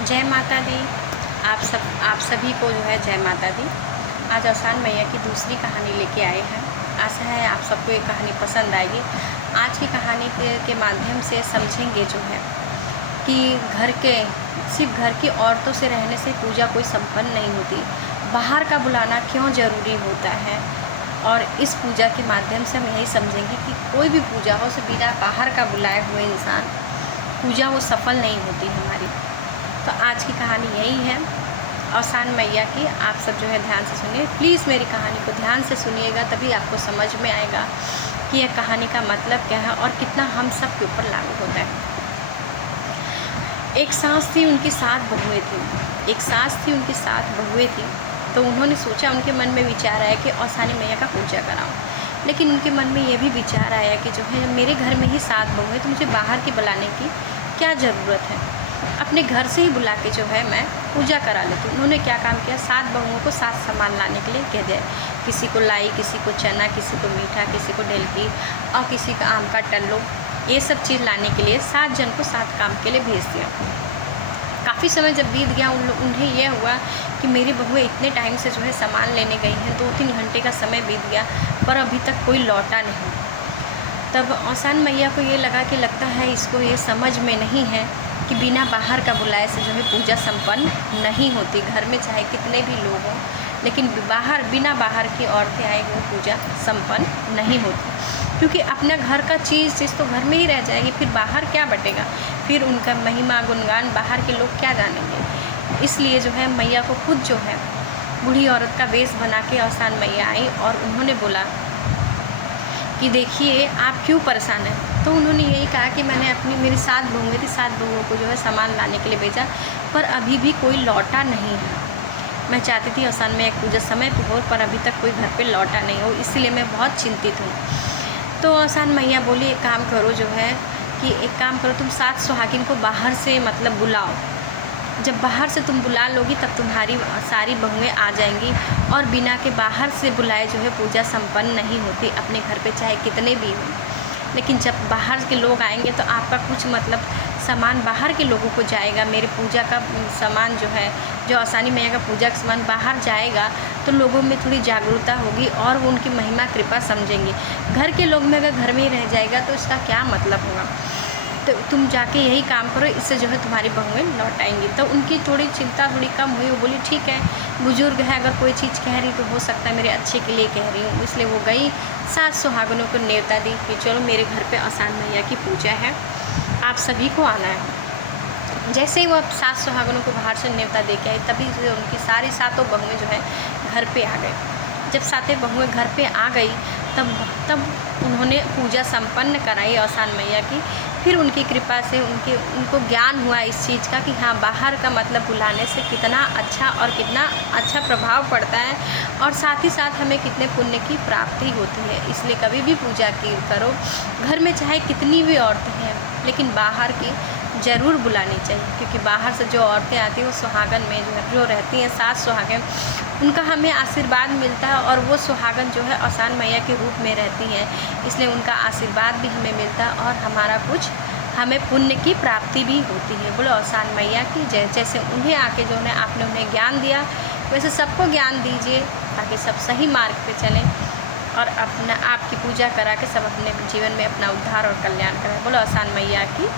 जय माता दी। आप सभी को जो है जय माता दी। आज अवसान मैया की दूसरी कहानी लेके आए हैं। आशा है आप सबको ये कहानी पसंद आएगी। आज की कहानी के माध्यम से समझेंगे जो है कि सिर्फ घर की औरतों से रहने से पूजा कोई संपन्न नहीं होती। बाहर का बुलाना क्यों ज़रूरी होता है, और इस पूजा के माध्यम से हम यही समझेंगे कि कोई भी पूजा हो उसे बिना बाहर का बुलाए हुए इंसान पूजा वो सफल नहीं होती हमारी। तो आज की कहानी यही है अवसान मैया की। आप सब जो है ध्यान से सुनिए, प्लीज़ मेरी कहानी को ध्यान से सुनिएगा, तभी आपको समझ में आएगा कि यह कहानी का मतलब क्या है और कितना हम सब के ऊपर लागू होता है। एक सास थी, उनकी 7 बहुएँ थी। एक सास थी, उनकी 7 बहुएँ थी। तो उन्होंने सोचा, उनके मन में विचार आया कि अवसानी मैया का पूजा कराऊं। लेकिन उनके मन में यह भी विचार आया कि जो है मेरे घर में ही 7 बहुएँ, तो मुझे बाहर की बुलाने की क्या ज़रूरत है, अपने घर से ही बुला के जो है मैं पूजा करा लेती हूँ। उन्होंने क्या काम किया, 7 बहुओं को 7 सामान लाने के लिए कह दिया। किसी को लाई, किसी को चना, किसी को मीठा, किसी को ढेलकी और किसी का आम का टल्लो, ये सब चीज़ लाने के लिए 7 जन को 7 काम के लिए भेज दिया। काफ़ी समय जब बीत गया, उन्हें यह हुआ कि मेरी बहुएँ इतने टाइम से जो है सामान लेने गई हैं, 2-3 घंटे का समय बीत गया पर अभी तक कोई लौटा नहीं। तब अवसान मैया को ये लगा कि लगता है इसको ये समझ में नहीं है कि बिना बाहर का बुलाए से जो है पूजा संपन्न नहीं होती। घर में चाहे कितने भी लोग हों, लेकिन बिना बाहर की औरतें आए हुए पूजा संपन्न नहीं होती, क्योंकि अपना घर का चीज़ तो घर में ही रह जाएगी, फिर बाहर क्या बटेगा, फिर उनका महिमा गुणगान बाहर के लोग क्या जानेंगे। इसलिए जो है मैया को खुद जो है बूढ़ी औरत का वेश बना के अवसान मैया आई और उन्होंने बोला कि देखिए आप क्यों परेशान हैं। तो उन्होंने यही कहा कि मैंने मेरी 7 बहुएँ थी, 7 बहुओं को जो है सामान लाने के लिए भेजा, पर अभी भी कोई लौटा नहीं है। मैं चाहती थी अवसान मैया पूजा समय पर हो, पर अभी तक कोई घर पे लौटा नहीं हो, इसलिए मैं बहुत चिंतित हूँ। तो अवसान मैया बोली, एक काम करो जो है कि एक काम करो, तुम 7 सुहागिन को बाहर से मतलब बुलाओ। जब बाहर से तुम बुला लोगी तब तुम्हारी सारी बहुएँ आ जाएंगी, और बिना के बाहर से बुलाए जो है पूजा संपन्न नहीं होती अपने घर पे, चाहे कितने भी हों। लेकिन जब बाहर के लोग आएंगे तो आपका कुछ मतलब सामान बाहर के लोगों को जाएगा। मेरे पूजा का सामान जो है, जो अवसानी मैया का पूजा का सामान बाहर जाएगा तो लोगों में थोड़ी जागरूकता होगी और वो उनकी महिमा कृपा समझेंगे। घर के लोग में अगर घर में ही रह जाएगा तो इसका क्या मतलब होगा। तो तुम जाके यही काम करो, इससे जो है तुम्हारी बहुएँ लौट आएंगी। तो उनकी थोड़ी चिंता थोड़ी कम हुई। वो बोली ठीक है, बुजुर्ग है, अगर कोई चीज़ कह रही तो हो सकता है मेरे अच्छे के लिए कह रही हूँ। इसलिए वो गई, 7 सुहागनों को न्योता दी कि चलो मेरे घर पे अवसान मैया की पूजा है, आप सभी को आना है। जैसे ही वो 7 सुहागनों को बाहर से न्योता दे के आई, तभी जो उनकी सारी 7 बहुएँ जो है घर पर आ गए। जब 7 बहुएँ घर पे आ गई तब उन्होंने पूजा संपन्न कराई अवसान मैया की। फिर उनकी कृपा से उनको ज्ञान हुआ इस चीज़ का कि हाँ, बाहर का मतलब बुलाने से कितना अच्छा प्रभाव पड़ता है, और साथ ही साथ हमें कितने पुण्य की प्राप्ति होती है। इसलिए कभी भी पूजा करो, घर में चाहे कितनी भी औरतें हैं, लेकिन बाहर की ज़रूर बुलानी चाहिए, क्योंकि बाहर से जो औरतें आती हैं वो सुहागन में जो रहती हैं, 7 सुहागन, उनका हमें आशीर्वाद मिलता है, और वो सुहागन जो है अवसान मैया के रूप में रहती हैं, इसलिए उनका आशीर्वाद भी हमें मिलता है और हमें पुण्य की प्राप्ति भी होती है। बोलो अवसान मैया की जय। जैसे उन्हें आके जो है आपने उन्हें ज्ञान दिया, वैसे सबको ज्ञान दीजिए ताकि सब सही मार्ग पे चलें और आपकी पूजा करा के सब अपने जीवन में अपना उद्धार और कल्याण करें। बोलो अवसान मैया की।